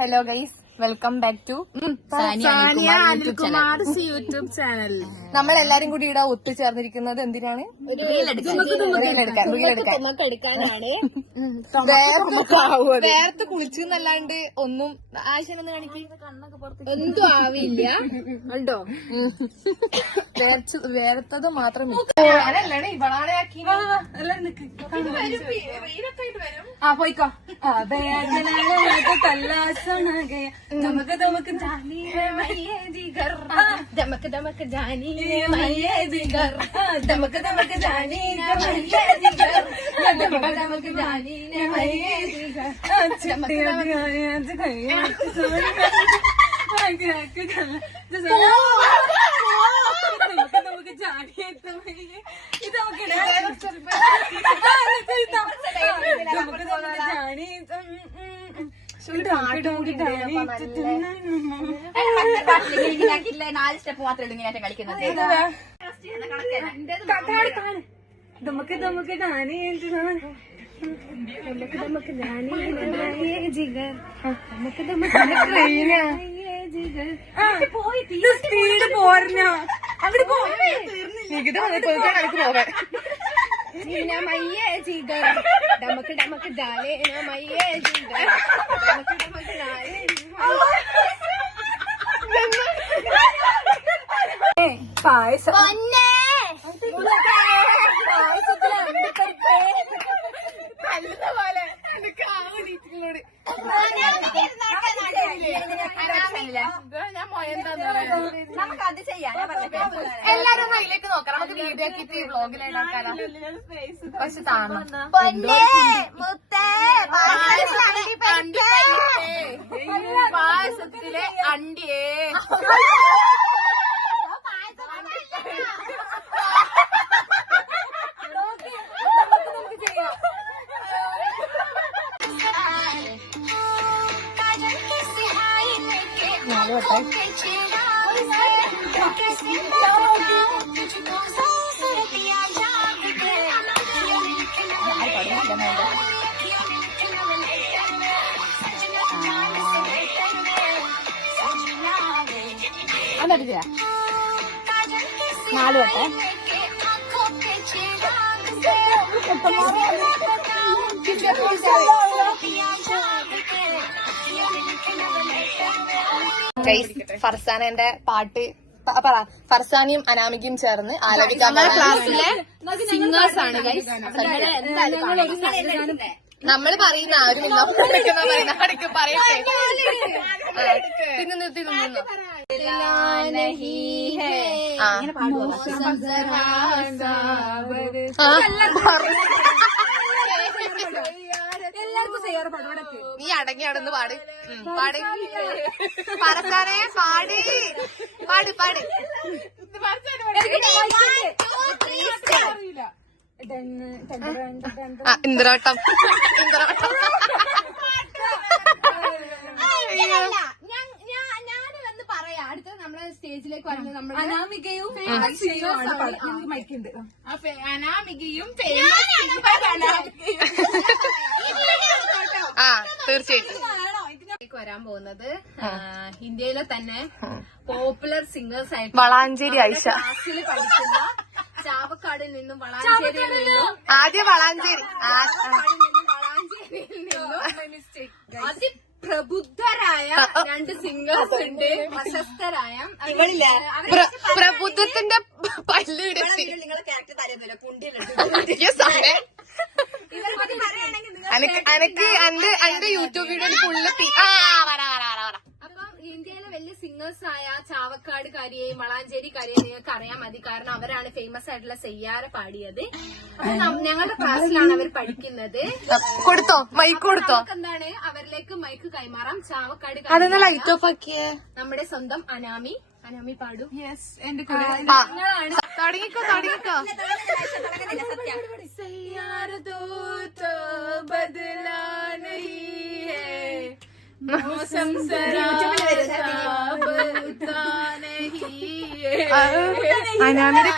Hello guys, welcome back to Saniya Anilkumar YouTube channel. നമ്മളെല്ലാരും കൂടി ഇവിടെ ഒത്തുചേർന്നിരിക്കുന്നത് എന്തിനാണ്? വേർത്ത് കുളിച്ചു എന്നല്ലാണ്ട് ഒന്നും ആശയെന്ന് കാണിക്കും എന്തും ആവില്ല. ഉണ്ടോ? വേർത്തത് മാത്രം പോയിക്കോ. दमक दमक जानी है मैये जिगर, दमक दमक जानी है मैये जिगर, दमक दमक जानी है मैये जिगर, दमक दमक जानी है मैये जिगर, दमक दमक जानी है तुम्हें നാല് സ്റ്റെപ്പ് മാത്രമേ ഇങ്ങനെ കളിക്കുന്നത്. നമുക്ക് നമുക്ക് ജാനി നമുക്ക് ജാനി ജിഗർ, നമുക്ക് സ്പീഡ് പോരണ അവിടെ പോവാൻ मैये जिगर, डमक डमक डाले ना मैये जिगर, डमक डमक डाले पायस നമുക്കത് ചെയ്യാം. എല്ലാരും അതിലേക്ക് നോക്കാം. നമുക്ക് വീഡിയോ ആക്കിയിട്ട് വ്ളോഗിലായിട്ടാക്കാലോ. പക്ഷെ താണോ പായസത്തിലെ അണ്ടിയേ അതടിച്ചാ 4 വട്ടം ഫർസാനന്റെ പാട്ട് പറ. ഫർസാനിയും അനാമികയും ചേർന്ന് ആലപിക്കാൻ ക്ലാസ്സിലെ സിംഗേഴ്സ് ആണ് ഗൈസ്. നമ്മൾ പറയുന്ന ആരും ഇല്ല പറയുന്ന അടക്ക് പറയട്ടെ. തിന്നു തിന്നു നീ അടങ്ങി അടന്ന് പാട് പാട് പറക്കാനെ പാടി പാട് പാട്. ഇന്ദ്രവട്ടം ഇന്ദ്രവട്ടം അടുത്തത് നമ്മളെ സ്റ്റേജിലേക്ക് വരുന്നത് നമ്മൾ അനാമികയും അനാമികയും തീർച്ചയായിട്ടും വരാൻ പോകുന്നത് ഇന്ത്യയിലെ തന്നെ പോപ്പുലർ സിംഗേഴ്സ് ആയിട്ട് വളാഞ്ചേരി ഐഷ ക്ലാസ്സിൽ പഠിക്കുന്ന ചാവക്കാടിൽ നിന്നും വളാഞ്ചേരിയിൽ നിന്നും ആദ്യം വളാഞ്ചേരിയിൽ നിന്നും പ്രബുദ്ധരായ 2 സിംഗേഴ്സ് ഉണ്ട്. പ്രശസ്തരായ പ്രബുദ്ധത്തിന്റെ പല്ലിടെ അനക്ക് എന്റെ യൂട്യൂബ് വീഡിയോ ഫുള്ള് അപ്പം ഇന്ത്യയിലെ വലിയ സിംഗേഴ്സ് ആയ ചാവക്കാടുകാരിയെയും വളാഞ്ചേരിക്കാരിയെയും നിങ്ങൾക്ക് അറിയാൻ മതി. കാരണം അവരാണ് ഫേമസ് ആയിട്ടുള്ള സെയ്യാറ പാടിയത്. അപ്പൊ ഞങ്ങളുടെ ക്ലാസ്സിലാണ് അവർ പഠിക്കുന്നത്. കൊടുത്തോ മൈക്ക് കൊടുത്തോ? എന്താണ് അവരിലേക്ക് മൈക്ക് കൈമാറാം. ചാവക്കാട് ലൈറ്റ് ഓഫ് ആക്കിയ നമ്മുടെ സ്വന്തം അനാമി പാടും. യെസ് എന്റെ കൂടെ തുടങ്ങിക്കോ തുടങ്ങിക്കോ. मौसम അനാമിയുടെ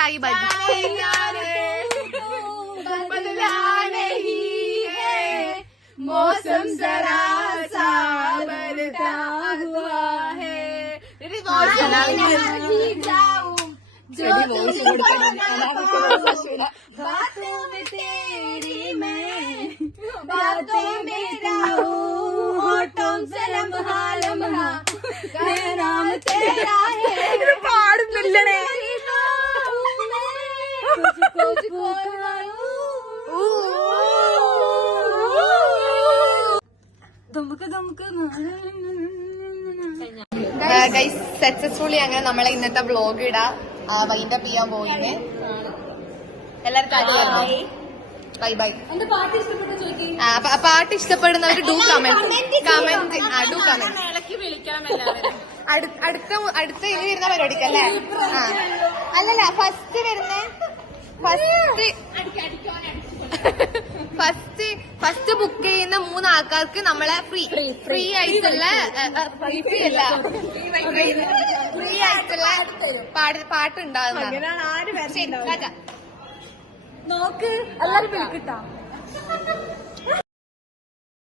मिठाई बदला नहीं है मौसम जरा सा बदलता हुआ है जो बातों में तेरी मैं बातों में रहूं होठों से लम्हा लम्हा नाम तेरा है പാടുന്നില്ലേ സക്സസ്ഫുള്ളി അങ്ങനെ നമ്മളെ ഇന്നത്തെ വ്ലോഗ് ഇടാ വൈൻഡപ്പ് ചെയ്യാൻ പോയിന് എല്ലാവർക്കും ബൈ ബൈ. പാട്ട് ഇഷ്ടപ്പെടുന്നവർ ഡു കമന്റ് ഡു കമന്റ്. അടുത്ത ഇനി വരുന്ന പരിപാടിക്കല്ലേ? അല്ലല്ല ഫസ്റ്റ് വരുന്ന ഫസ്റ്റ് ബുക്ക് ചെയ്യുന്ന 3 ആൾക്കാർക്ക് നമ്മളെ ഫ്രീ ആയിട്ടുള്ള ഫ്രീ ആയിട്ടുള്ള പാട്ട് ഉണ്ടാകുന്ന. നോക്ക് എല്ലാരും വിളിക്കട്ടാ.